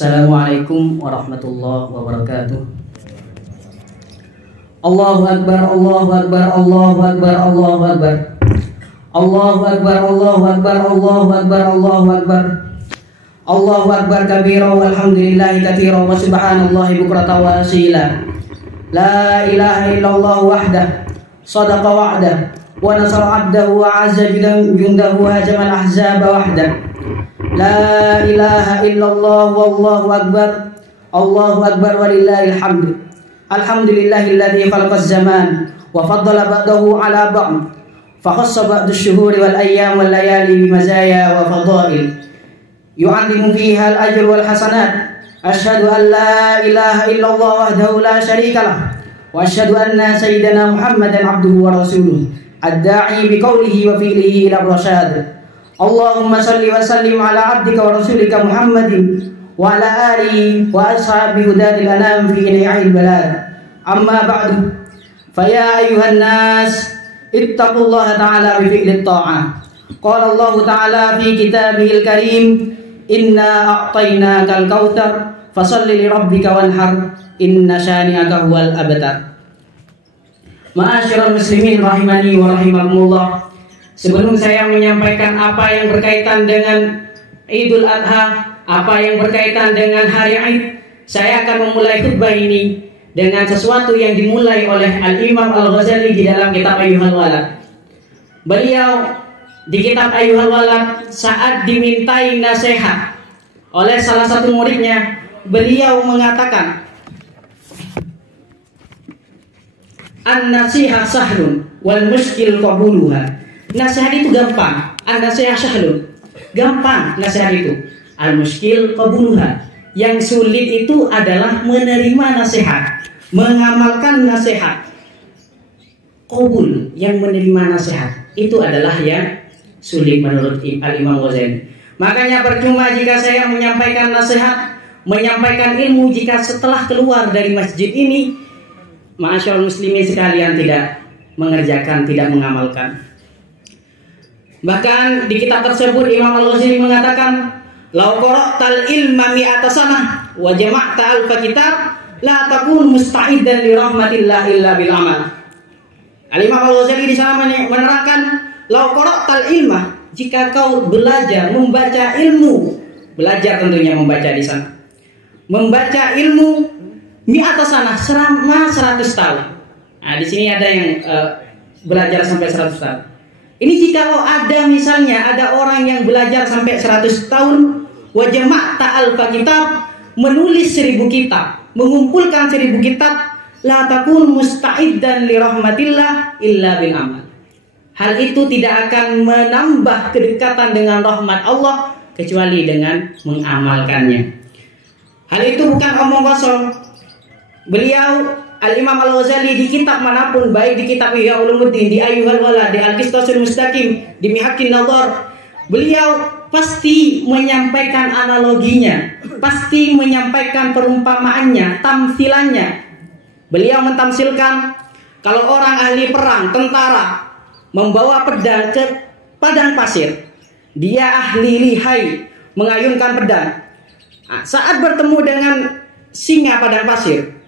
Assalamualaikum warahmatullahi wabarakatuh. Allahu Akbar, Allahu Akbar, Allahu Akbar, Allahu Akbar. Allahu Akbar, Allahu Akbar, Allahu Akbar, Allahu Akbar. Allahu Akbar kabira walhamdulillahi katsira wa subhanallahi bukratan wa asila. La ilaha illallah wahdah sadaqa wa'dah wa nasara 'abdahu wa 'azza jundahu wa hajamal ahzaba wahdah. La ilaha illallah wallahu akbar. Allahu akbar walillahil hamd. Alhamdulillahilladzi khalaqaz zaman wa faddala ba'dahu 'ala ba'd. Fa khassa ba'd asy-syuhuri wal ayyam wal layali bi mazaya wa fadail. Yu'adhimu fiha al-ajr wal hasanat. Asyhadu an la ilaha illallah wahdahu la syarika lah. Wa asyhadu anna sayyidana Muhammadan 'abduhu wa rasuluh. Ad-da'i bi qawlihi wa fi'lihi ila rasyad. Allahumma salli wa sallim ala abdika wa rasulika Muhammadin wa ala alihi wa ashabi hudadil anam fi ni'il balad. Amma ba'du, faya ayuhan nas ittaqullaha ta'ala bi fi'lit ta'ah. Qala Allah ta'ala fi kitabihil karim, inna a'tainakal kautsar fasalli li rabbika wanhar inna syani'aka huwal abtar. Ma'asyiral muslimin rahimani wa rahimakumullah. Sebelum saya menyampaikan apa yang berkaitan dengan Idul Adha, apa yang berkaitan dengan hari Id, saya akan memulai khutbah ini dengan sesuatu yang dimulai oleh Al-Imam Al-Ghazali di dalam kitab Ayyuhal Walad. Beliau di kitab Ayyuhal Walad saat dimintai nasihat oleh salah satu muridnya, beliau mengatakan, An-nasihat sahlun wal muskil qabuluha. Nasihat itu gampang, an-nasihat sahlun, gampang nasihat itu. Al-muskil qabuluha, yang sulit itu adalah menerima nasihat, mengamalkan nasihat. Qabul, yang menerima nasihat, itu adalah yang sulit menurut Al-Imam Ghazali. Makanya percuma jika saya menyampaikan nasihat, menyampaikan ilmu, jika setelah keluar dari masjid ini, ma'asyiral muslimin sekalian, tidak mengerjakan, tidak mengamalkan. Bahkan di kitab tersebut Imam Al-Ghazali mengatakan, "Lau qara'tal ilma mi'ata sanah wa jama'ta alfa kitab la takun musta'idan li rahmatillah illa bil amal." Al-Imam Al-Ghazali di sana menerangkan, "Lau qara'tal ilma," jika kau belajar membaca ilmu, belajar tentunya membaca di sana. Membaca ilmu mi'ata sanah selama 100 tahun. Nah, di sini ada yang belajar sampai 100 tahun. Ini jika ada misalnya ada orang yang belajar sampai 100 tahun, wa jama'ta alfa kitab, menulis 1000 kitab, mengumpulkan 1000 kitab, la takun musta'iddan li rahmatillah illa bil amal. Hal itu tidak akan menambah kedekatan dengan rahmat Allah kecuali dengan mengamalkannya. Hal itu bukan omong kosong. Beliau Al-Imam Al-Ghazali di kitab manapun, baik di kitab Ihya Ulumuddin, di Ayyuhal Walad, di Al-Qistasul Mustaqim, di Mihaqin Nadhar, beliau pasti menyampaikan analoginya, pasti menyampaikan perumpamaannya, tamsilannya. Beliau mentamsilkan kalau orang ahli perang, tentara, membawa pedang ke padang pasir, dia ahli lihai, mengayunkan pedang. Nah, saat bertemu dengan singa padang pasir,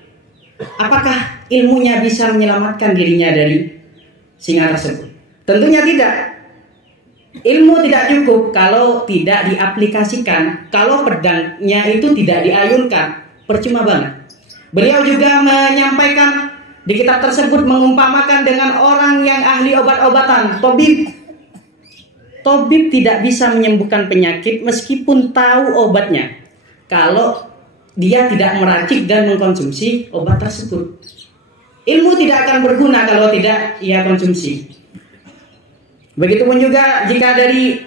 apakah ilmunya bisa menyelamatkan dirinya dari singa tersebut? Tentunya tidak. Ilmu tidak cukup kalau tidak diaplikasikan, kalau pedangnya itu tidak diayunkan, percuma banget. Beliau juga menyampaikan di kitab tersebut, mengumpamakan dengan orang yang ahli obat-obatan, tabib. Tabib tidak bisa menyembuhkan penyakit meskipun tahu obatnya, kalau dia tidak meracik dan mengkonsumsi obat tersebut. Ilmu tidak akan berguna kalau tidak ia konsumsi. Begitupun juga jika dari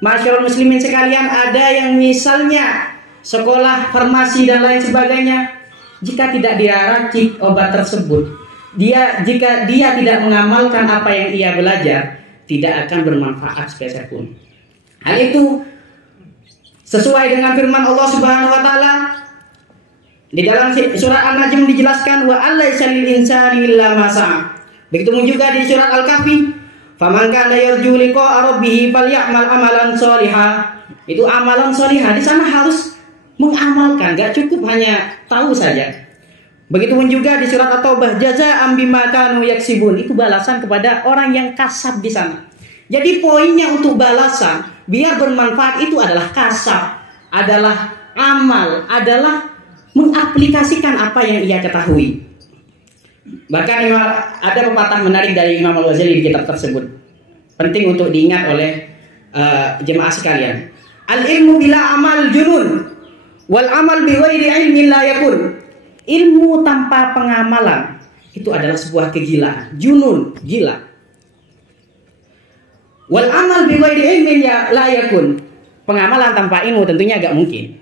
masyarakat muslimin sekalian ada yang misalnya sekolah farmasi dan lain sebagainya, jika tidak dia racik obat tersebut, jika dia tidak mengamalkan apa yang ia belajar, tidak akan bermanfaat sepeser pun. Hal itu sesuai dengan firman Allah Subhanahu wa taala di dalam surat An-Najm, dijelaskan, wa alaysa lil insani illa ma sa'a. Begitu juga di surat Al-Kahfi, faman kana yarju liqa'a rabbih falyamal amalan shalihan. Itu amalan sholihah di sana harus mengamalkan, gak cukup hanya tahu saja. Begitupun juga di surat At-Taubah, jazaa'an bima kanu yaksibun, itu balasan kepada orang yang kasab di sana. Jadi poinnya untuk balasan biar bermanfaat itu adalah kasab, adalah amal, adalah mengaplikasikan apa yang ia ketahui. Bahkan ada pepatah menarik dari Imam Al-Ghazali di kitab tersebut, penting untuk diingat oleh jemaah sekalian. Al-ilmu bila amal junun, wal amal bi ghairi ilmin la yakun. Ilmu tanpa pengamalan itu adalah sebuah kegilaan, junun, gila. Wal amal bi ghairi ilmin la yakun. Pengamalan tanpa ilmu tentunya gak mungkin.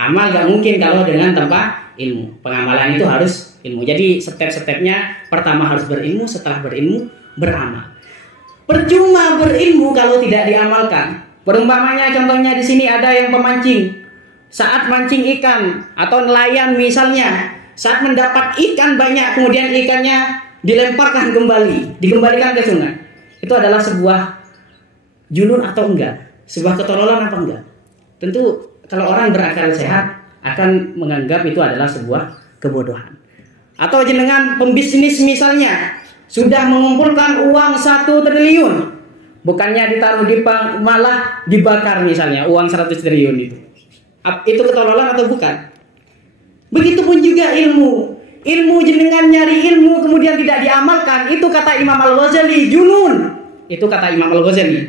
Amal gak mungkin kalau dengan tanpa ilmu. Pengamalan itu harus ilmu. Jadi step-stepnya, pertama harus berilmu, setelah berilmu beramal. Percuma berilmu kalau tidak diamalkan. Perumpamanya contohnya di sini ada yang pemancing. Saat mancing ikan atau nelayan misalnya, saat mendapat ikan banyak, kemudian ikannya dilemparkan kembali, dikembalikan ke sungai. Itu adalah sebuah junun atau enggak? Sebuah ketololan apa enggak? Tentu kalau orang berakal sehat akan menganggap itu adalah sebuah kebodohan. Atau jenengan pembisnis misalnya, sudah mengumpulkan uang 1 triliun, bukannya ditaruh di bank, malah dibakar misalnya uang 100 triliun itu. Itu ketololan atau bukan? Begitupun juga ilmu. Ilmu jenengan nyari ilmu kemudian tidak diamalkan, itu kata Imam Al-Ghazali junun. Itu kata Imam Al-Ghazali.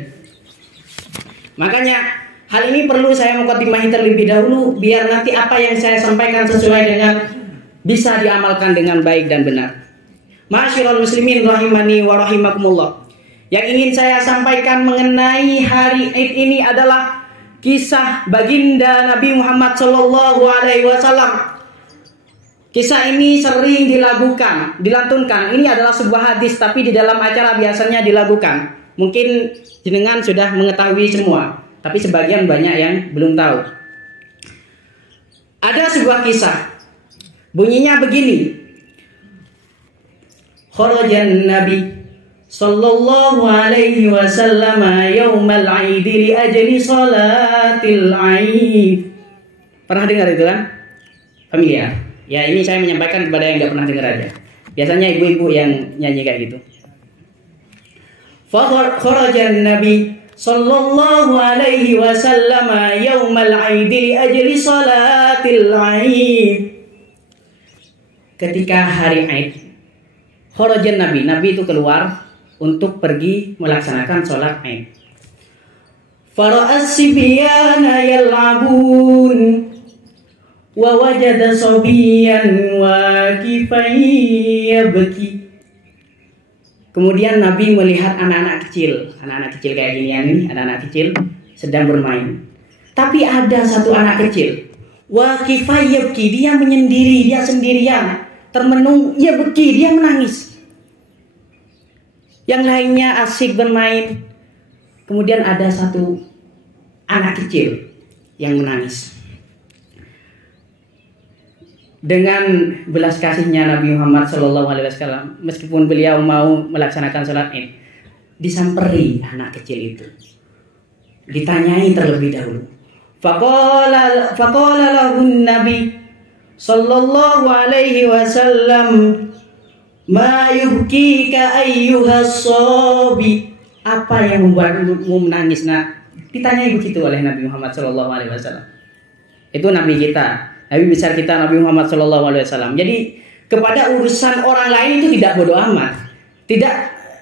Makanya hal ini perlu saya mukadimahi terlebih dahulu biar nanti apa yang saya sampaikan sesuai dengan bisa diamalkan dengan baik dan benar. Ma'asyiral muslimin rahimani wa rahimakumullah. Yang ingin saya sampaikan mengenai hari Id ini adalah kisah baginda Nabi Muhammad sallallahu alaihi wasallam. Kisah ini sering dilantunkan. Ini adalah sebuah hadis tapi di dalam acara biasanya dilakukan. Mungkin jenengan sudah mengetahui semua, tapi sebagian banyak yang belum tahu. Ada sebuah kisah. Bunyinya begini. Kharajan Nabi sallallahu alaihi wasallam yaumal 'Aid li ajli salatil 'Aid. Pernah dengar itu kan? Familiar. Ya, ini saya menyampaikan kepada yang enggak pernah dengar aja. Biasanya ibu-ibu yang nyanyi kayak gitu. Kharajan Nabi sallallahu alaihi wasallam yaumal 'Aid li ajli salatil 'Aid. Ketika hari Aid, kharajan Nabi itu keluar untuk pergi melaksanakan sholat Aid. Fara'as sibyana yal'abun wa wajada sabiyan waqifan yabki. Kemudian Nabi melihat anak-anak kecil kayak ginian nih, anak-anak kecil sedang bermain. Tapi ada satu anak kecil, waqifan yabki, dia menyendiri, dia sendirian, termenung, yabki, dia menangis. Yang lainnya asik bermain. Kemudian ada satu anak kecil yang menangis. Dengan belas kasihnya Nabi Muhammad SAW, meskipun beliau mau melaksanakan sholat Id, disamperi anak kecil itu, ditanyai terlebih dahulu. Faqala lahun Nabi sallallahu alaihi wasallam, ma yubkika ayyuhas sabi. Apa yang membuatmu menangis, nak? Ditanyai begitu oleh Nabi Muhammad sallallahu alaihi wasallam. Itu Nabi kita, Nabi besar kita Nabi Muhammad sallallahu alaihi wasallam. Jadi kepada urusan orang lain itu tidak bodoh amat. Tidak,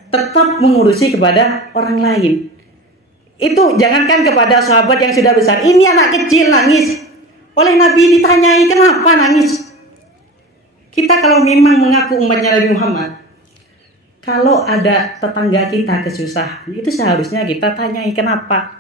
tetap mengurusi kepada orang lain. Itu jangankan kepada sahabat yang sudah besar. Ini anak kecil nangis. Oleh Nabi ditanyai kenapa nangis. Kita kalau memang mengaku umatnya Nabi Muhammad, kalau ada tetangga kita kesusahan, itu seharusnya kita tanyai kenapa.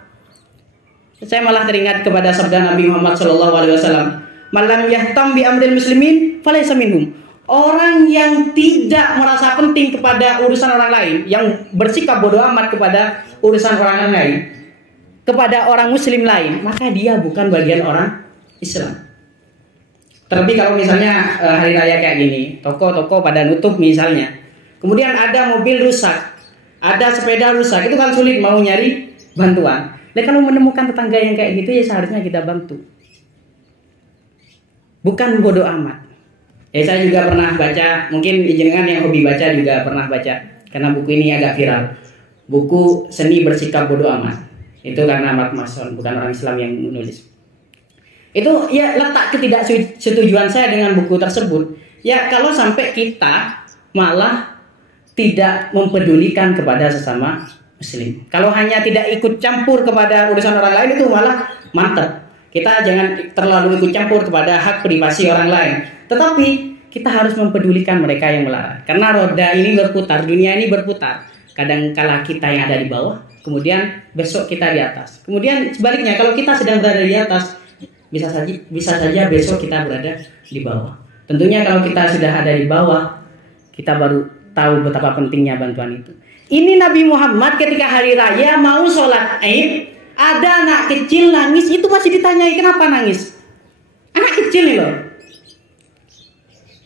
Saya malah teringat kepada sabda Nabi Muhammad SAW, "Malam yahtam bi amril muslimin falaysa minhum." Orang yang tidak merasa penting kepada urusan orang lain, yang bersikap bodoh amat kepada urusan orang lain, kepada orang muslim lain, maka dia bukan bagian orang Islam. Terlebih kalau misalnya hari raya kayak gini, toko-toko pada nutup misalnya, kemudian ada mobil rusak, ada sepeda rusak, itu kan sulit mau nyari bantuan. Nah, kalau menemukan tetangga yang kayak gitu ya seharusnya kita bantu. bukan bodoh amat. Saya juga pernah baca, mungkin jenengan yang hobi baca juga pernah baca, karena buku ini agak viral. Buku Seni Bersikap Bodoh Amat. Itu karena Mark Manson, bukan orang Islam yang menulis. Itu ya letak ketidaksetujuan saya dengan buku tersebut. Ya kalau sampai kita malah tidak mempedulikan kepada sesama muslim. Kalau hanya tidak ikut campur kepada urusan orang lain itu malah mantap. Kita jangan terlalu ikut campur kepada hak privasi orang lain. Tetapi kita harus mempedulikan mereka yang melarang. Karena roda ini berputar, dunia ini berputar. Kadang-kala kita yang ada di bawah, kemudian besok kita di atas. Kemudian sebaliknya, kalau kita sedang berada di atas, bisa saja besok kita berada di bawah. Tentunya kalau kita sudah ada di bawah, kita baru tahu betapa pentingnya bantuan itu. Ini Nabi Muhammad ketika hari raya mau sholat Id, ada anak kecil nangis, itu masih ditanyai kenapa nangis. Anak kecil nih loh.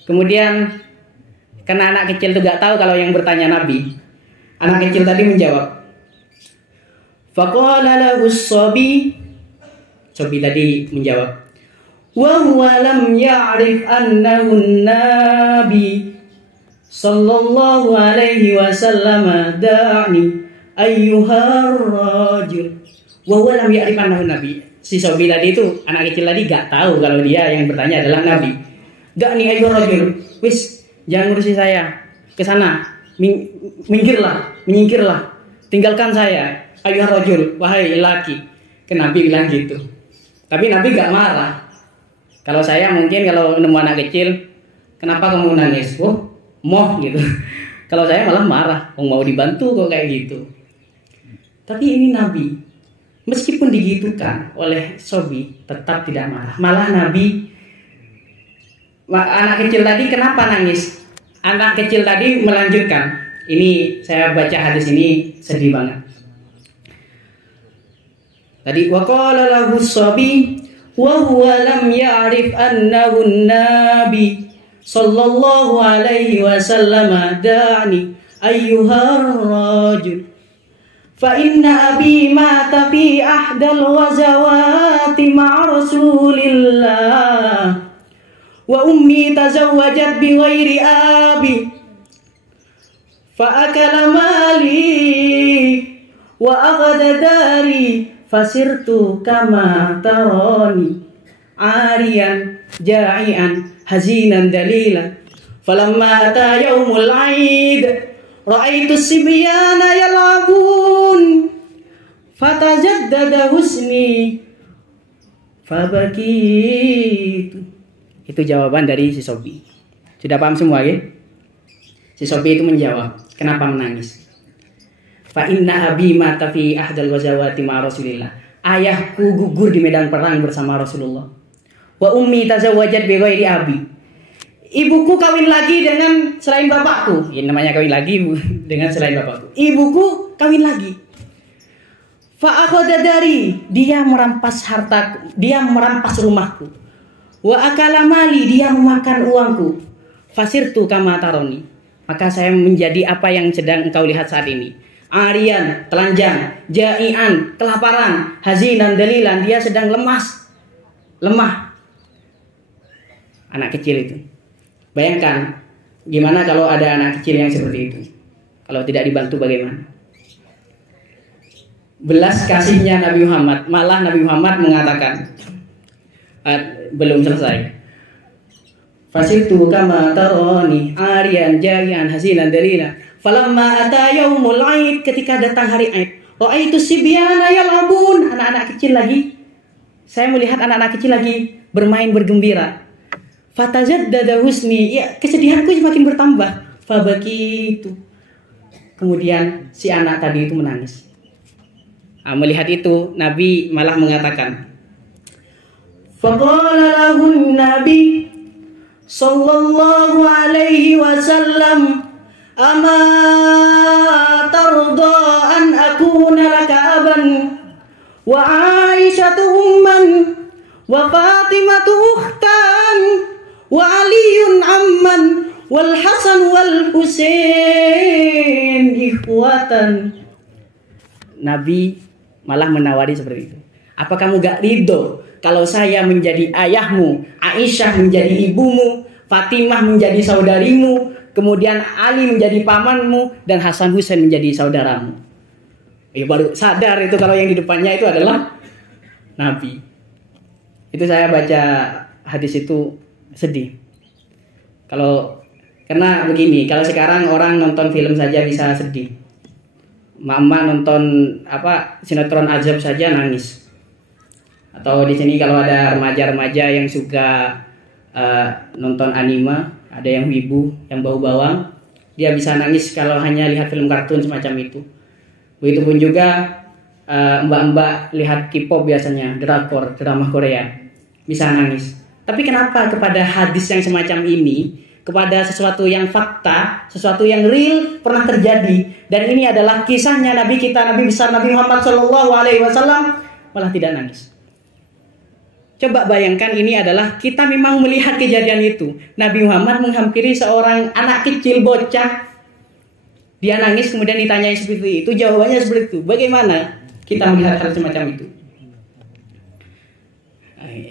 Kemudian karena anak kecil itu gak tahu kalau yang bertanya Nabi, anak kecil tadi menjawab, faqala lahu as-sabi, Sobi tadi menjawab, wa huwa lam ya'rif annahu an-nabi sallallahu alaihi wasallam da'ni ayyuhar rajul. Wa huwa lam ya'rif annahu an-nabi. Si Sobi tadi itu, anak kecil tadi gak tahu kalau dia yang bertanya adalah Nabi. Da'ni ayyuhar rajul. Wis, jangan ngurusi saya. Ke sana. Menyingkirlah. Tinggalkan saya. Ayyuhar rajul, wahai laki. Ke Nabi bilang gitu. Tapi Nabi gak marah. Kalau saya mungkin kalau nemu anak kecil, kenapa kamu nangis? Oh, moh gitu. Kalau saya malah marah, mau dibantu kok kayak gitu. Tapi ini Nabi, meskipun digitukan oleh Sobi, tetap tidak marah. Malah Nabi, anak kecil tadi kenapa nangis? Anak kecil tadi melanjutkan. Ini saya baca hadis ini sedih banget. Tadi waqala lahu as-sabi wa huwa lam ya'rif annahu an-nabi sallallahu alaihi wasallam da'ni ayyuhar rajul fa inna abi mata fi ahdal wazawati ma'a rasulillah wa ummi tazawwajat bi ghairi abi fa akala mali wa aghada dari fasirtu kama tarani arian ja'ian hazinan dalilan falamma ata yaumul aid ra'aitu sibyana yal'abun fatajaddada husni fabakitu. Itu jawaban dari si Sobi. Sudah paham semua ya? Si Sobi itu menjawab, kenapa menangis? Fa inna abi mata fi ahdal wazawati ma Rasulillah. Ayahku gugur di medan perang bersama Rasulullah. Wa ummi tazawwajat bi ghairi abi. Ibuku kawin lagi dengan selain bapakku. Ini namanya kawin lagi dengan selain bapakku. Ibuku kawin lagi. Fa akhadha dari, dia merampas hartaku, dia merampas rumahku. Wa akala mali, dia memakan uangku. Fasirtu kama taroni. Maka saya menjadi apa yang sedang engkau lihat saat ini. Arian, telanjang, ja'ian, kelaparan, hazinan, dalilan, dia sedang lemah. Anak kecil itu. Bayangkan, gimana kalau ada anak kecil yang seperti itu? Kalau tidak dibantu bagaimana? Belas kasihnya Nabi Muhammad, malah Nabi Muhammad mengatakan, belum selesai. Fasirtu kama tarani, arian, ja'ian, hazinan, dalilan. Falamma ata yaumul aid, ketika datang hari Aid, ra'aitu sibyana yal'abun, anak-anak kecil lagi. Saya melihat anak-anak kecil lagi bermain bergembira. Fatajaddada husni, ya kesedihanku semakin bertambah. Fabakitu. Kemudian si anak tadi itu menangis. Melihat itu Nabi malah mengatakan, faqala lahun Nabi sallallahu alaihi wasallam, ama tarda an akuna laka aban wa Aisyatu umman wa Fatimatu ukhtan wa Aliyun amman wal Hasan wal Husain ikhwatan. Nabi malah menawari seperti itu. Apa kamu gak ridho kalau saya menjadi ayahmu, Aisyah menjadi ibumu, Fatimah menjadi saudarimu, kemudian Ali menjadi pamanmu, dan Hasan Husain menjadi saudaramu? Ya baru sadar itu kalau yang di depannya itu adalah Nabi. Itu saya baca hadis itu sedih. Karena begini, kalau sekarang orang nonton film saja bisa sedih. Mama nonton sinetron azab saja nangis. Atau di sini kalau ada remaja-remaja yang suka nonton anime, ada yang wibu, yang bau bawang, dia bisa nangis kalau hanya lihat film kartun semacam itu. Begitupun juga mbak-mbak lihat K-pop biasanya, drakor, drama Korea, bisa nangis. Tapi kenapa kepada hadis yang semacam ini, kepada sesuatu yang fakta, sesuatu yang real pernah terjadi, dan ini adalah kisahnya Nabi kita, Nabi besar Nabi Muhammad SAW, malah tidak nangis? Coba bayangkan, ini adalah kita memang melihat kejadian itu. Nabi Muhammad menghampiri seorang anak kecil bocah, dia nangis kemudian ditanyai seperti itu, jawabannya seperti itu. Bagaimana kita melihat hal semacam itu?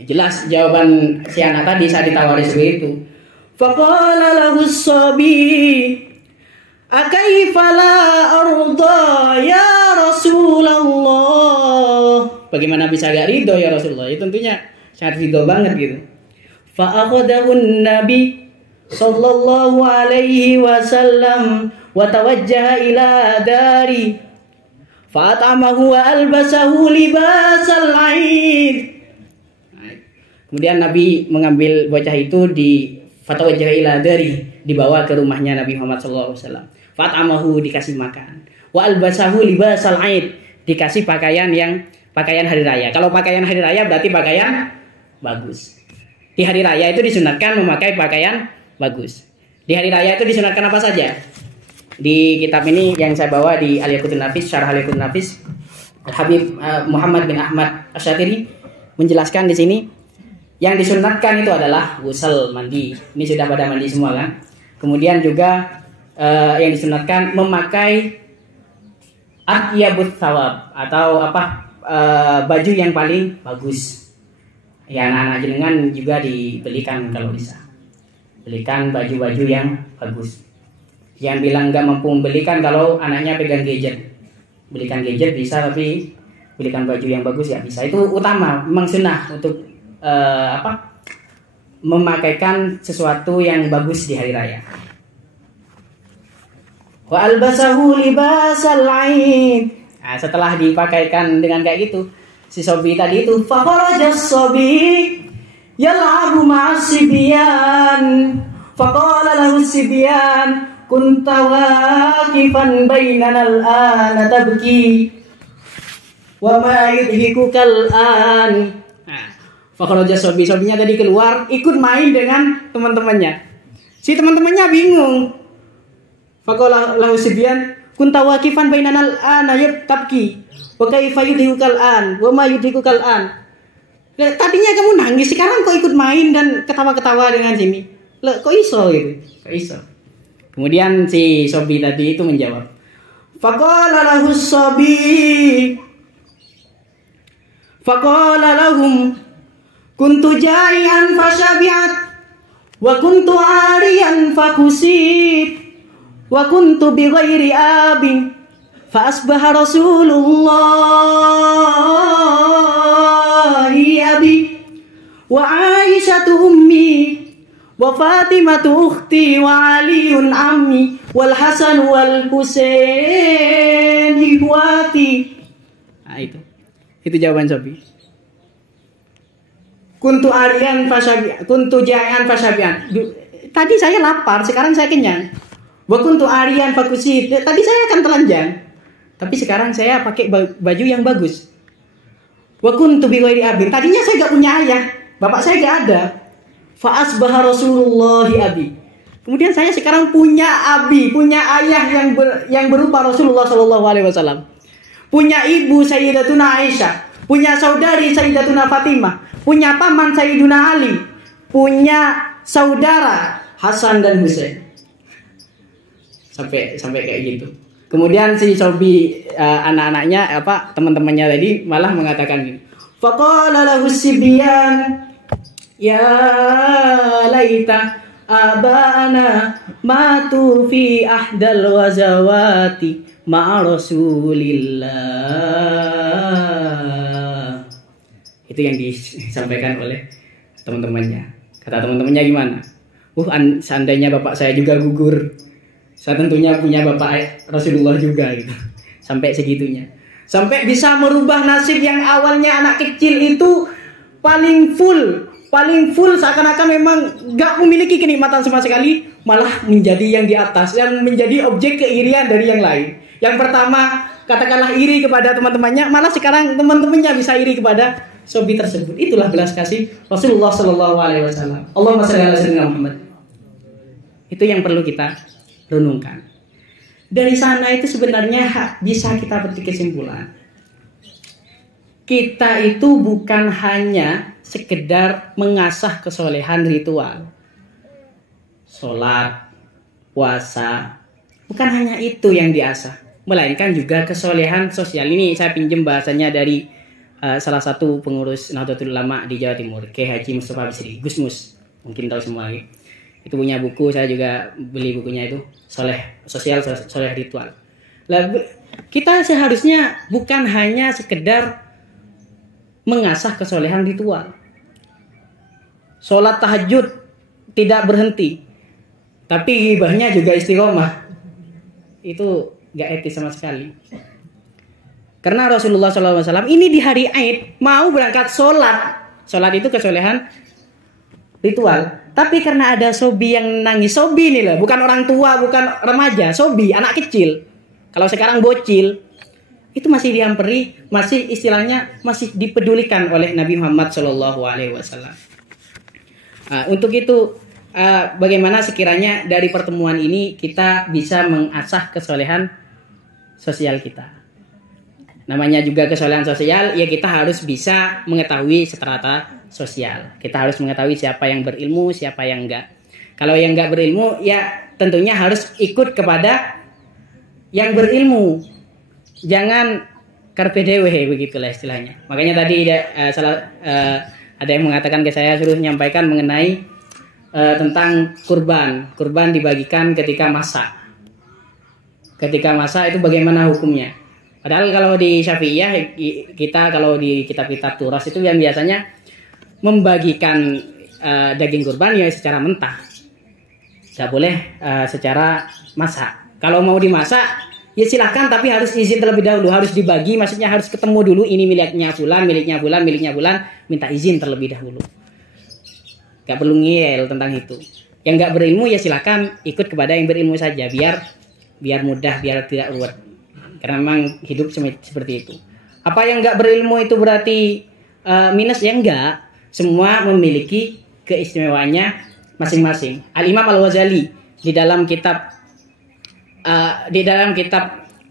Jelas jawaban si anak tadi saat ditawari seperti itu. Faqala lahu as-sabi akaifa la arda ya Rasulullah. Bagaimana bisa gak ridho ya Rasulullah? Ya tentunya sangat ridho banget gitu. Fa akhadahun Nabi sallallahu alaihi wasallam wa tawajjaha ila dari fa at'amahu wa albasahu libasal 'aid. Kemudian Nabi mengambil bocah itu fatawajjaha ila dari, dibawa ke rumahnya Nabi Muhammad sallallahu alaihi wasallam. Fa at'amahu, dikasih makan. Wa albasahu libasal 'aid, dikasih pakaian hari raya. Kalau pakaian hari raya berarti pakaian bagus. Di hari raya itu disunatkan memakai pakaian bagus. Di hari raya itu disunatkan apa saja? Di kitab ini yang saya bawa di Al-Yaqutun Nafis, Syarah Al-Yaqutun Nafis, Habib Muhammad bin Ahmad Asy-Syatiri menjelaskan di sini yang disunatkan itu adalah ghusl, mandi. Ini sudah pada mandi semua kan? Kemudian juga yang disunatkan memakai atyabut thawab, atau baju yang paling bagus. Ya, anak-anak jenengan juga dibelikan kalau bisa. Belikan baju-baju yang bagus. Yang bilang nggak mampu membelikan kalau anaknya pegang gadget. Belikan gadget bisa, tapi belikan baju yang bagus ya bisa. Itu utama, memang sunnah untuk memakaikan sesuatu yang bagus di hari raya. Wa albasahu libasal 'aid. Nah, setelah dipakaikan dengan kayak gitu, si Sobi tadi itu fakharajas Sobi yal'abu ma'as sibyan faqala lahu sibyan kunta waqifan bainana al-ana tabki wa ma yudhikuka al-an. Fakharajas Sobi, Sobinya tadi keluar ikut main dengan teman-temannya. Si teman-temannya bingung. Faqala lahu sibyan kunta waqifan bainana al-ana tabki wa kaifa yudhikukal an wa ma yudhikukal an. Tadinya kamu nangis, sekarang kok ikut main dan ketawa-ketawa dengan sini. Kok iso gitu? Kok iso? Kemudian si Sobi tadi itu menjawab. Faqala lahu Sobi faqala lahum kuntu jarian fasyabi'at wa kuntu ariyan fakusit wa kuntu bi ghairi abin fa asbaha Rasulullah abi wa Aisyatu ummi wa Fatimatu ukhti wa Aliun ammi wal Hasan wal Husain ikhwati. Nah, itu jawaban Sobi. Kuntu arian fasyabian, kuntu jaian fasyabian. Tadi saya lapar, sekarang saya kenyang. Wa kuntu arian fakusit. Tadi saya akan telanjang, tapi sekarang saya pakai baju yang bagus. Wa kuntu bi ghairi abin. Tadinya saya enggak punya ayah, bapak saya enggak ada. Fa asbaha Rasulullah abi. Kemudian saya sekarang punya abi, punya ayah yang berupa Rasulullah sallallahu alaihi wasallam. Punya ibu Sayyidatuna Aisyah, punya saudari Sayyidatuna Fatimah, punya paman Sayyiduna Ali, punya saudara Hasan dan Husain. Sampai kayak gitu. Kemudian si Sobi anak-anaknya teman-temannya tadi malah mengatakan gini. Faqala lahu sibyan ya laita abana matu fi ahdal wazawati ma'a Rasulillah. Itu yang disampaikan oleh teman-temannya. Kata teman-temannya gimana? Seandainya bapak saya juga gugur, saya tentunya punya bapak Rasulullah juga gitu. Sampai segitunya. Sampai bisa merubah nasib yang awalnya anak kecil itu paling full seakan-akan memang gak memiliki kenikmatan sama sekali, malah menjadi yang di atas, yang menjadi objek keirian dari yang lain. Yang pertama katakanlah iri kepada teman-temannya, malah sekarang teman-temannya bisa iri kepada sobi tersebut. Itulah belas kasih Rasulullah Shallallahu Alaihi Wasallam. Allahumma shalli ala sayyidina Muhammad. Itu yang perlu kita renungkan. Dari sana itu sebenarnya bisa kita petik kesimpulan. Kita itu bukan hanya sekedar mengasah kesolehan ritual. Sholat, puasa, bukan hanya itu yang diasah. Melainkan juga kesolehan sosial. Ini saya pinjam bahasanya dari salah satu pengurus Nahdlatul Ulama di Jawa Timur, Kiai Haji Mustafa Bisri, Gus Mus. Mungkin tahu semua ya. Itu punya buku, saya juga beli bukunya itu, Sosial Soleh Ritual. Kita seharusnya bukan hanya sekedar mengasah kesolehan ritual. Sholat tahajud tidak berhenti, tapi ghibahnya juga istiqomah. Itu gak etis sama sekali. Karena Rasulullah SAW ini di hari Aid mau berangkat sholat. Sholat itu kesolehan ritual. Tapi karena ada sobi yang nangis, sobi nih lah, bukan orang tua, bukan remaja, sobi, anak kecil. Kalau sekarang bocil, itu masih dihampiri, masih istilahnya masih dipedulikan oleh Nabi Muhammad SAW. Untuk itu, bagaimana sekiranya dari pertemuan ini kita bisa mengasah kesolehan sosial kita. Namanya juga kesolehan sosial, ya kita harus bisa mengetahui strata sosial. Kita harus mengetahui siapa yang berilmu, siapa yang enggak. Kalau yang enggak berilmu, ya tentunya harus ikut kepada yang berilmu. Jangan carpe diem, begitulah istilahnya. Makanya tadi ada yang mengatakan ke saya suruh menyampaikan mengenai tentang kurban. Kurban dibagikan ketika masak. Ketika masak itu bagaimana hukumnya? Padahal kalau di Syafi'iyah, kita kalau di kitab-kitab Turas itu yang biasanya membagikan daging kurban ya secara mentah. Tidak boleh secara masak. Kalau mau dimasak ya silakan, tapi harus izin terlebih dahulu, harus dibagi, maksudnya harus ketemu dulu, ini miliknya fulan, miliknya fulan, minta izin terlebih dahulu. Gak perlu ngeyel tentang itu. Yang gak berilmu ya silakan ikut kepada yang berilmu saja, biar mudah, biar tidak ruwet. Karena memang hidup seperti itu. Apa yang gak berilmu itu berarti minus? Ya enggak. Semua memiliki keistimewaannya masing-masing. Al-Imam Al-Ghazali di dalam kitab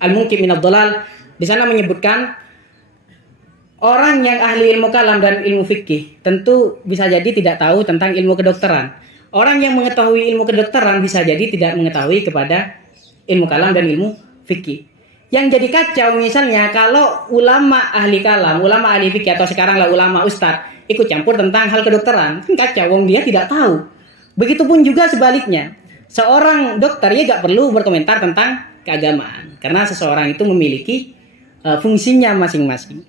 Al-Munqidh Minadh Dhalal di sana menyebutkan orang yang ahli ilmu kalam dan ilmu fikih tentu bisa jadi tidak tahu tentang ilmu kedokteran. Orang yang mengetahui ilmu kedokteran bisa jadi tidak mengetahui kepada ilmu kalam dan ilmu fikih. Yang jadi kacau misalnya kalau ulama ahli kalam, ulama ahli fikih atau sekaranglah ulama ustadz ikut campur tentang hal kedokteran, kan kacau, wong dia tidak tahu. Begitupun juga sebaliknya. Seorang dokter ya gak perlu berkomentar tentang keagamaan karena seseorang itu memiliki fungsinya masing-masing.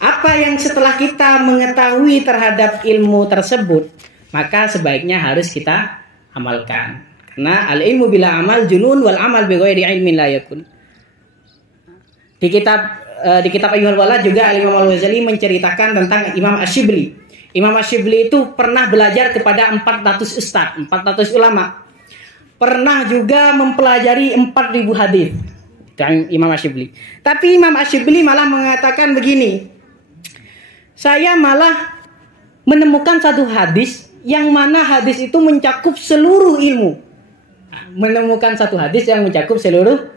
Apa yang setelah kita mengetahui terhadap ilmu tersebut, maka sebaiknya harus kita amalkan. Karena al-ilmu bila amal junun wal amal bi ghairi ilmin la yakun. Di kitab Ayyuhal Walad juga Imam Al-Ghazali menceritakan tentang Imam Ash-Shibli. Imam Ash-Shibli itu pernah belajar kepada 400 ustadz, 400 ulama. Pernah juga mempelajari 4000 hadis. Imam Ash-Shibli. Tapi Imam Ash-Shibli malah mengatakan begini. Saya malah menemukan satu hadis yang mana hadis itu mencakup seluruh ilmu. Menemukan satu hadis yang mencakup seluruh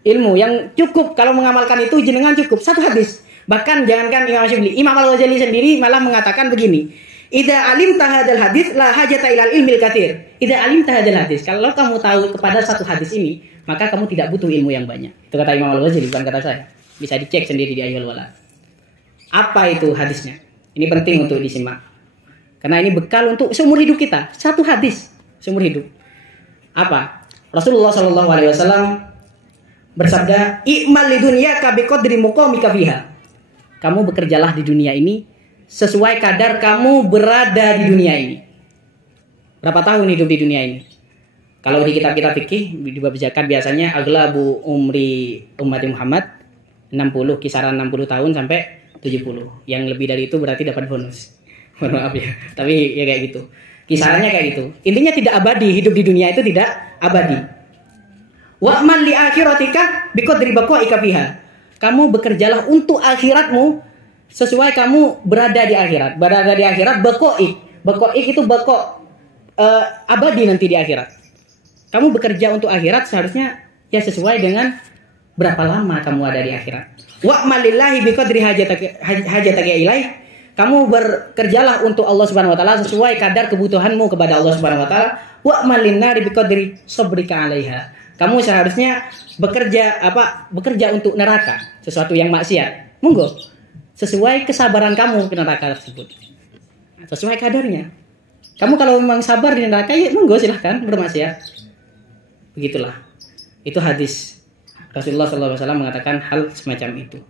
ilmu yang cukup kalau mengamalkan itu jenengan cukup satu hadis. Bahkan jangankan Imam Ash-Shibli, Imam Al-Ghazali sendiri malah mengatakan begini. Idza alimta hadzal hadis la hajata ilal ilmil katsir. Idza alimta hadzal hadis, kalau kamu tahu kepada satu hadis ini, maka kamu tidak butuh ilmu yang banyak. Itu kata Imam Al-Ghazali, bukan kata saya. Bisa dicek sendiri di Ayyuhal Walad. Apa itu hadisnya? Ini penting untuk disimak. Karena ini bekal untuk seumur hidup kita. Satu hadis seumur hidup. Apa? Rasulullah Shallallahu Alaihi Wasallam bersabda, "I'mal lidunyaka biqadri muqamika fiha." Kamu bekerjalah di dunia ini sesuai kadar kamu berada di dunia ini. Berapa tahun hidup di dunia ini? Kalau di kitab-kitab fikih di bab zakat biasanya aglabu umri umat Muhammad 60, kisaran 60 tahun sampai 70. Yang lebih dari itu berarti dapat bonus. Mohon maaf ya. Tapi ya kayak gitu. Kisarannya kayak gitu. Intinya tidak abadi, hidup di dunia itu tidak abadi. Wa'mal li akhiratika biqadri baqaika fiha. Kamu bekerjalah untuk akhiratmu sesuai kamu berada di akhirat. Berada di akhirat baqaik. Baqaik itu abadi nanti di akhirat. Kamu bekerja untuk akhirat seharusnya ya sesuai dengan berapa lama kamu ada di akhirat. Wa'mal lillahi biqadri hajataka ilaih. Kamu bekerjalah untuk Allah Subhanahu wa taala sesuai kadar kebutuhanmu kepada Allah Subhanahu wa taala. Wa'mal linnari biqadri sabrika 'alaiha. Kamu seharusnya bekerja untuk neraka, sesuatu yang maksiat. Monggo. Sesuai kesabaran kamu ke neraka tersebut. Sesuai kadarnya. Kamu kalau memang sabar di neraka ya monggo silahkan bermaksiat. Begitulah. Itu hadis Rasulullah SAW mengatakan hal semacam itu.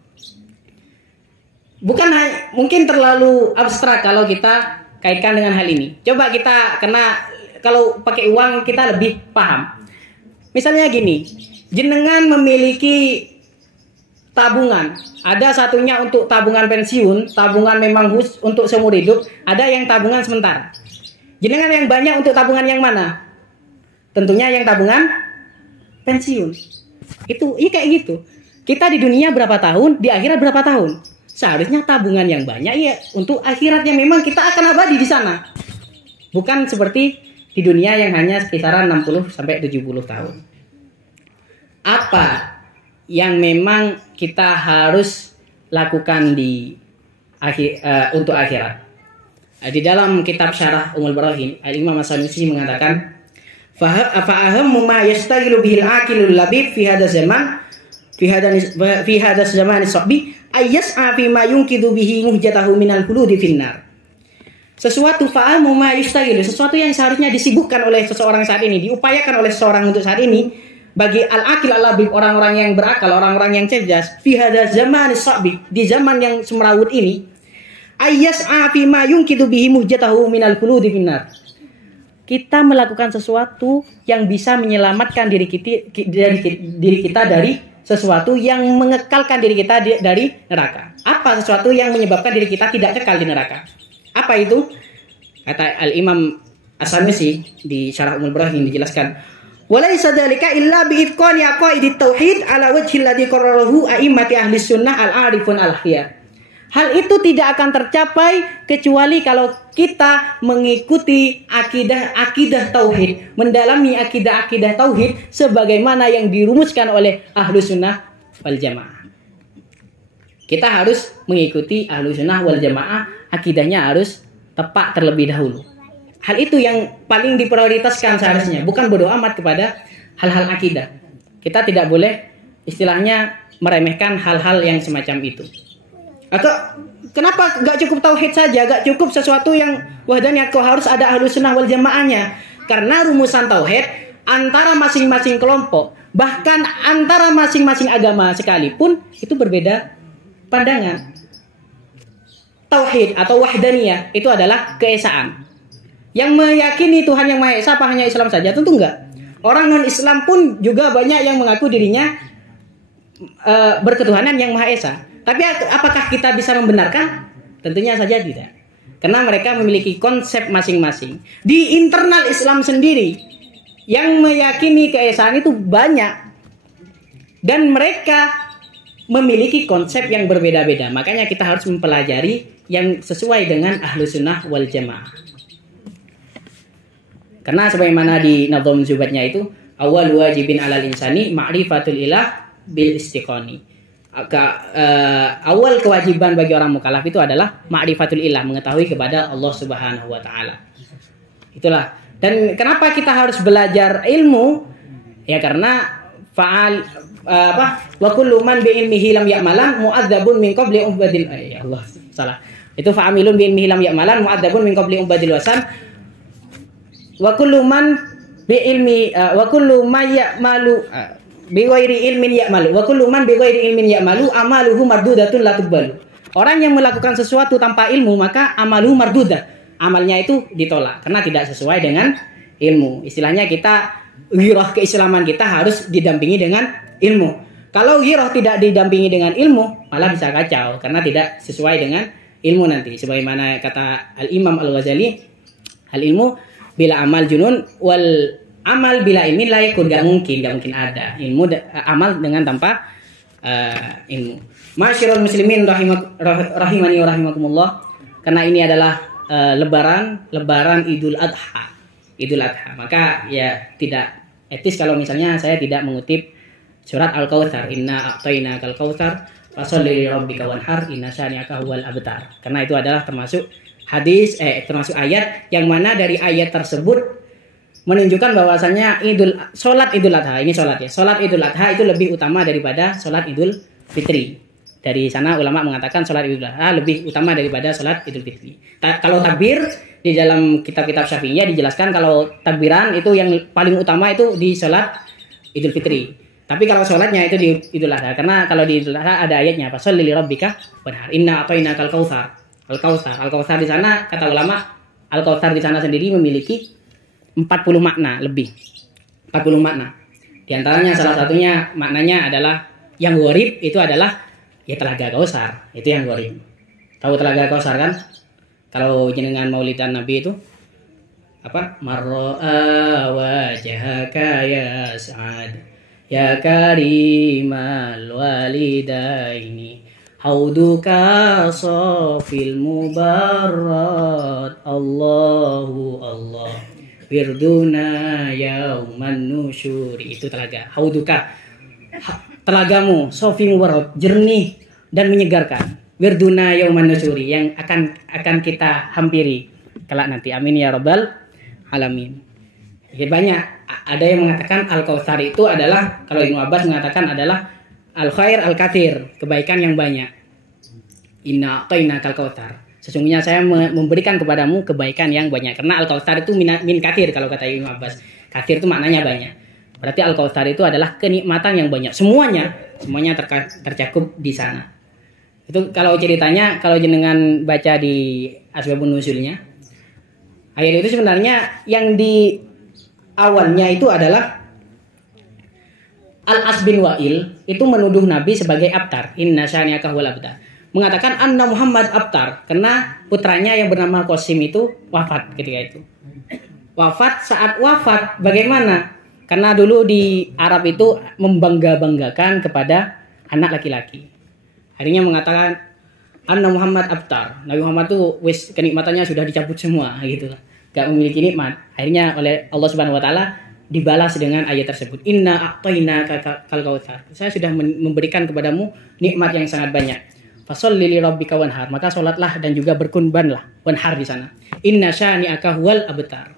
Bukan mungkin terlalu abstrak kalau kita kaitkan dengan hal ini. Coba kita, karena kalau pakai uang kita lebih paham. Misalnya gini, jenengan memiliki tabungan. Ada satunya untuk tabungan pensiun, tabungan memang khusus untuk seumur hidup, ada yang tabungan sementara. Jenengan yang banyak untuk tabungan yang mana? Tentunya yang tabungan pensiun. Itu iya kayak gitu. Kita di dunia berapa tahun, di akhirat berapa tahun? Seharusnya tabungan yang banyak ya untuk akhirat yang memang kita akan abadi di sana. Bukan seperti di dunia yang hanya kisaran 60 sampai 70 tahun. Apa yang memang kita harus lakukan untuk akhirat? Di dalam kitab Syarah Ummul Barahin, Al-Imam As-Sanusi mengatakan, fa'ahammu ma yastaghilu bihil aqilul labib fi hadha zaman fi hadha zaman as-sabi ayyas'a fi ma yunqidhu bihi muhjatahu minal khuludi finnar. Sesuatu fa'ahammu ma yastaghilu, sesuatu yang seharusnya disibukkan oleh seseorang saat ini, diupayakan oleh seseorang untuk saat ini, bagi al-aqil al-labib, orang-orang yang berakal, orang-orang yang cerdas, fi hadha zaman as-sabi, di zaman yang semrawut ini, ayyas'a fi ma yunqidhu bihi muhjatahu minal khuludi finnar. Kita melakukan sesuatu yang bisa menyelamatkan diri kita dari sesuatu yang mengekalkan diri kita dari neraka. Apa sesuatu yang menyebabkan diri kita tidak kekal di neraka? Apa itu? Kata Al-Imam As-Sanusi di Syarah Ummul Barahin dijelaskan, "Walaysa dzalika illa bi itqani aqaidit tauhid ala wajhi alladhi qarrarahu a'immati ahli sunnah al-arifun al-akhyar." Hal itu tidak akan tercapai kecuali kalau kita mengikuti akidah tauhid, mendalami akidah tauhid sebagaimana yang dirumuskan oleh Ahlus Sunnah wal Jamaah. Kita harus mengikuti Ahlus Sunnah wal Jamaah, akidahnya harus tepat terlebih dahulu. Hal itu yang paling diprioritaskan seharusnya, bukan bodoh amat kepada hal-hal akidah. Kita tidak boleh istilahnya meremehkan hal-hal yang semacam itu. Atau kenapa gak cukup tauhid saja, gak cukup sesuatu yang wahdaniyah, kok harus ada Ahlus Sunnah wal Jamaahnya? Karena rumusan tauhid antara masing-masing kelompok, bahkan antara masing-masing agama sekalipun itu berbeda pandangan. Tauhid atau wahdaniyah itu adalah keesaan. Yang meyakini Tuhan yang Maha Esa apa hanya Islam saja? Tentu enggak. Orang non-Islam pun juga banyak yang mengaku dirinya berketuhanan yang Maha Esa. Tapi apakah kita bisa membenarkan? Tentunya saja tidak. Karena mereka memiliki konsep masing-masing. Di internal Islam sendiri, yang meyakini keesaan itu banyak. Dan mereka memiliki konsep yang berbeda-beda. Makanya kita harus mempelajari yang sesuai dengan Ahlus Sunnah wal Jamaah. Karena sebagaimana di Nadham Zubatnya itu, awal wajibin alal insani ma'rifatul ilah bil istiqoni. Awal kewajiban bagi orang mukallaf itu adalah ma'rifatul ilah, mengetahui kepada Allah Subhanahu wa taala. Itulah. Dan kenapa kita harus belajar ilmu? Ya karena wa kullu man bi ilmihi lam ya'malan mu'adzabun min qabli ubadil ya Allah salah. Itu fa'amilun bi ilmihi lam ya'malan mu'adzabun min qabli ubadil wasan. Wa kullu man bi ilmi wa kullu may ya'malu bi ghairi ilmin ya'malu wa kullu man bi ghairi ilmin ya'malu amaluhu mardudatun la tuqbalu. Orang yang melakukan sesuatu tanpa ilmu maka amaluhu mardudah. Amalnya itu ditolak karena tidak sesuai dengan ilmu. Istilahnya kita ghirah keislaman kita harus didampingi dengan ilmu. Kalau ghirah tidak didampingi dengan ilmu malah bisa kacau karena tidak sesuai dengan ilmu nanti. Sebagaimana kata Al-Imam Al-Ghazali, al-ilmu bila amal junun wal amal bila ilmin la yakun, enggak mungkin ada ilmu amal dengan tanpa ilmu. Masyarul muslimin rahimani wa rahimakumullah. Karena ini adalah lebaran Idul Adha. Maka ya tidak etis kalau misalnya saya tidak mengutip surat Al-Kautsar, inna a'tainakal kautsar fasholli li rabbika wanhar inna syani'aka huwal abtar. Karena itu adalah termasuk termasuk ayat yang mana dari ayat tersebut menunjukkan bahwasanya salat Idul Adha, ini salat ya. Salat Idul Adha itu lebih utama daripada salat Idul Fitri. Dari sana ulama mengatakan salat Idul Adha lebih utama daripada salat Idul Fitri. Kalau takbir di dalam kitab-kitab Syafi'iyah dijelaskan kalau takbiran itu yang paling utama itu di salat Idul Fitri. Tapi kalau salatnya itu di Idul Adha, karena kalau di Idul Adha ada ayatnya fasholli li rabbika wanhar inna a'tainakal kautsar. Al-Kautsar di sana kata ulama, Al-Kautsar di sana sendiri memiliki 40 makna lebih. 40 makna. Di antaranya salah satunya maknanya adalah yang gharib itu adalah ya telaga Kautsar, itu yang gharib. Tahu telaga Kautsar kan? Kalau jenengan maulidan Nabi itu apa? Marra'a wajhaka ya Sa'ad ya karimal walidaini hauduka safil mubarrat Allahu Allah wirduna yauman nusyuri. Itu telaga hauduka, telagamu sofi mubarak, jernih dan menyegarkan. Wirduna yauman nusyuri, yang akan kita hampiri kelak nanti. Amin ya rabbal alamin. Banyak ada yang mengatakan Al-Kautsar itu adalah, kalau Ibnu Abbas mengatakan adalah al-khair al-katsir, kebaikan yang banyak. Inna a'tainakal kautsar, sesungguhnya saya memberikan kepadamu kebaikan yang banyak. Karena Al-Kautsar itu min katsir kalau kata Ibnu Abbas. Katsir itu maknanya banyak. Berarti Al-Kautsar itu adalah kenikmatan yang banyak. Semuanya tercakup di sana. Itu kalau ceritanya, kalau jenengan baca di Asbabun Nuzulnya, ayat itu sebenarnya yang di awalnya itu adalah Al-As bin Wa'il itu menuduh Nabi sebagai abtar. Inna syani'aka huwal abtar. Mengatakan anna Muhammad abtar karena putranya yang bernama Qasim itu wafat ketika itu. Saat wafat bagaimana? Karena dulu di Arab itu membangga-banggakan kepada anak laki-laki. Akhirnya mengatakan anna Muhammad abtar. Nabi Muhammad tuh kenikmatannya sudah dicabut semua gitu. Gak memiliki nikmat. Akhirnya oleh Allah Subhanahu wa taala dibalas dengan ayat tersebut. Inna a'tainakal kautsar. Saya sudah memberikan kepadamu nikmat yang sangat banyak. Fasholli li rabbika wanhar. Maka salatlah dan juga berkurbanlah. Wanhar di sana. Inna syani'aka huwal abtar.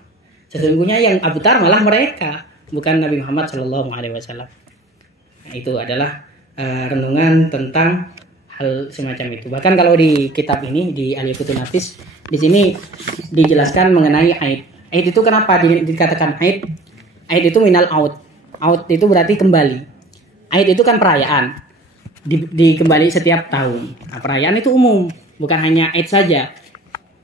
Sesungguhnya yang abtar malah mereka, bukan Nabi Muhammad sallallahu alaihi wasallam. Nah, itu adalah renungan tentang hal semacam itu. Bahkan kalau di kitab ini di Al-Yaqutun Nafis, di sini dijelaskan mengenai Aid. Aid itu kenapa dikatakan Aid? Aid itu minal aud. Aud itu berarti kembali. Aid itu kan perayaan. Dikembali setiap tahun. Nah, perayaan itu umum, bukan hanya Aid saja.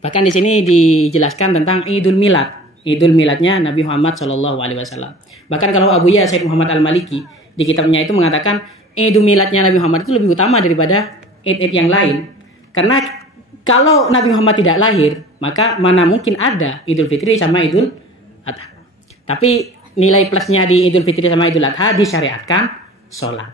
Bahkan di sini dijelaskan tentang Idul Milad. Idul Miladnya Nabi Muhammad Shallallahu Alaihi Wasallam. Bahkan kalau Abu Ya Said Muhammad Al-Maliki di kitabnya itu mengatakan Idul Miladnya Nabi Muhammad itu lebih utama daripada Id yang lain. Karena kalau Nabi Muhammad tidak lahir, maka mana mungkin ada Idul Fitri sama Idul Adha. Tapi nilai plusnya di Idul Fitri sama Idul Adha disyariatkan sholat.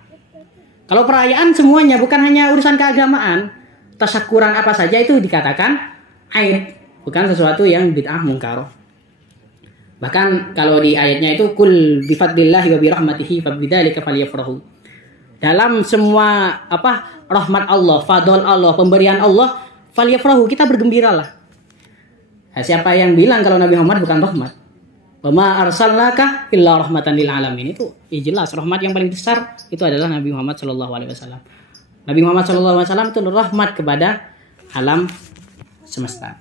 Kalau perayaan semuanya, bukan hanya urusan keagamaan, tasyakuran apa saja itu dikatakan Aid, bukan sesuatu yang bid'ah mungkaroh. Bahkan kalau di ayatnya itu kul bifadlillahi wa birahmatihi fabidzalika falyafrahu. Dalam semua rahmat Allah, fadl Allah, pemberian Allah, falyafrahu, kita bergembiralah. Nah, siapa yang bilang kalau Nabi Muhammad bukan rahmat? Wa ma arsalnaka illa rahmatan lil alamin. Itu jelas rahmat yang paling besar itu adalah Nabi Muhammad sallallahu alaihi wasallam. Nabi Muhammad sallallahu alaihi wasallam itu rahmat kepada alam semesta.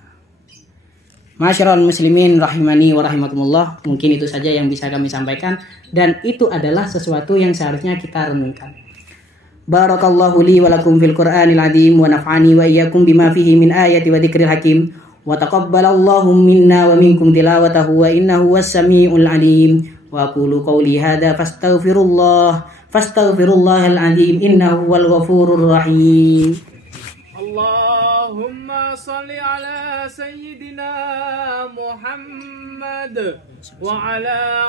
Masyarul muslimin rahimani wa rahimakumullah. Mungkin itu saja yang bisa kami sampaikan dan itu adalah sesuatu yang seharusnya kita renungkan. Barakallahu li wa lakum fil Qur'anil azim wa naf'ani wa iyyakum bima fihi min ayati wa dzikril hakim. Wa taqabbalallahu minna wa minkum tilawatahu wa innahu was-sami'ul 'alim. Wa aqulu qawli hadza fastaghfirullahal 'azim innahu wal ghafurur rahim. Allahumma salli ala sayyidina Muhammad wa ala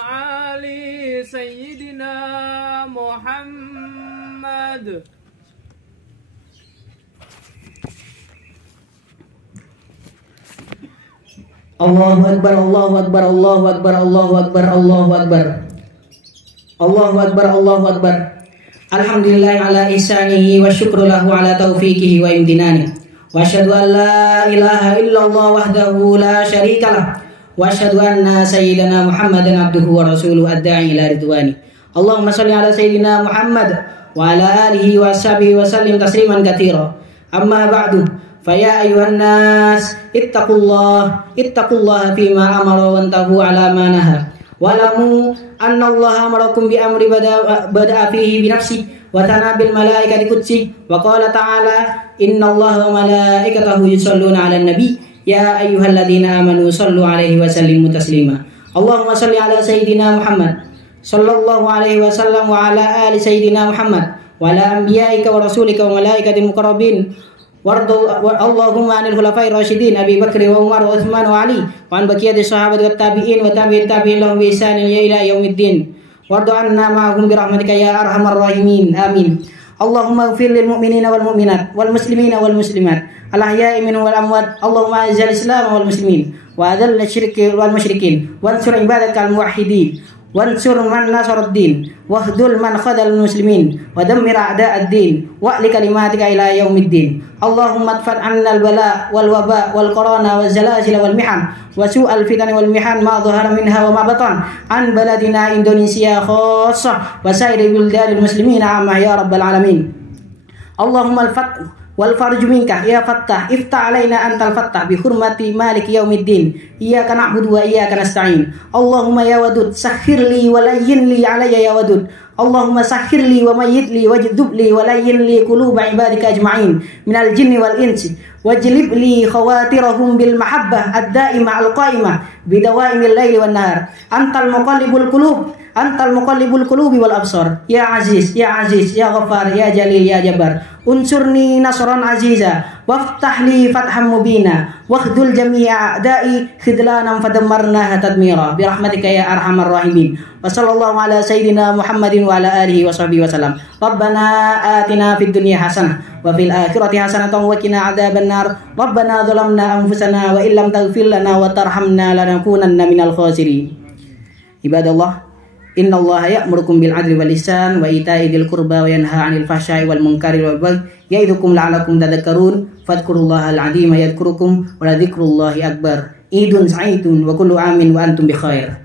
ali sayyidina Muhammad. Allahu akbar, Allahu akbar, Allahu akbar, Allahu akbar, Allahu akbar. Allahu akbar, Allahu akbar. Alhamdulillah ala ihsanihi wa syukru lahu ala taufiqihi wa imtinani. Wa asyhadu an la ilaha illallah wahdahu la syarika lah. Wa asyhadu anna sayyidana Muhammadan abduhu wa rasuluhu ad-da'i ila ridwani. Allahumma shalli ala sayyidina Muhammad wa ala alihi wa sahbihi wa sallim tasliman katsira. Amma ba'du. Faya ayuhan nas ittaqullah fima amara wa antahu ala ma naha. Walamu anna Allah amarakum bi amri bada'a fihi bi nafsi wa tana bil malaikati qudsi wa qala ta'ala innallaha wa malaikatahu yusholluna 'alan nabi ya ayyuhalladzina amanu shallu 'alaihi wa sallimu taslima. Allahumma shalli ala sayyidina Muhammad sallallahu alaihi wasallam wa ala ali sayyidina Muhammad wa ala anbiya'ika wa rasulika wa malaikatil muqarrabin. Allahumma anil khulafai rasyidin Abi Bakr wa Umar wa Utsman wa Ali wa an baqiyati sahabat wa tabi'in wa tabi'in lahum bi ihsan ila yaumiddin. Warḍu 'anna ma'ahum bi rahmatika ya arhamar rahimin. Amin. Allahumma ighfir lil mu'minina wal mu'minat wal muslimina wal muslimat al ahya'i minhum wal amwat. Allahumma izzil islam wal muslimin wa adhil syirki wal musyrikin wansur ibadakal muwahhidin wansur man nasaruddin wahdul man khadal muslimin wa dammir a'da'ad-din wa li kalimatika ila yaumiddin. Allahumma adfa' 'anna al-bala wal waba wal qarana wal zalazil wal mihan wa su'al fitan wal mihan ma dhahara minha wa ma batan an baladina Indonesia khassah wa sa'iri bildanil muslimin amma ya rabbal alamin. Allahumma al-fath wal farju minka ya fattah iftah alaina antal fattah bi hurmati malik yaumiddin iyyaka na'budu wa iyyaka nasta'in. Allahumma ya wadud sakhirli wa layyin li alayya ya wadud. Allahumma sakhirli wa mayyitli wajdubli wa layyin li quluba ibadika ajma'in minal jinni wal insi wajlib li khawatirahum bil mahabbah ad-da'imah al-qa'imah bidawaimil laili wan nahar. Antal muqallibul qulubi wal absar ya aziz ya ghaffar ya jalil ya jabbar. Unsurni nasran aziza waftah li fatham mubina wakhdul jami'a a'da'i khidlanan fadammarnaha tadmira bi rahmatika ya arhamar rahimin. Wa sallallahu ala sayyidina Muhammadin wa ala alihi wa sahbihi wa sallam. Rabbana atina fid dunya hasanah wa fil akhirati hasanatan wa qina adzabannar. Rabbana zalamna anfusana wa illam taghfir lana wa tarhamna lanakunanna minal khasirin. Ibadallah, innallaha ya'murukum bil 'adli wal ihsan wa ita'i dzil qurba wa yanha 'anil fahsya'i wal munkari wal baghi ya'idzukum la'allakum tadhakkarun. Fadhkurullahal 'azima yadhkurukum wa la dzikrullahi akbar. Idun sa'idun wa kullu amin wa antum bi khair.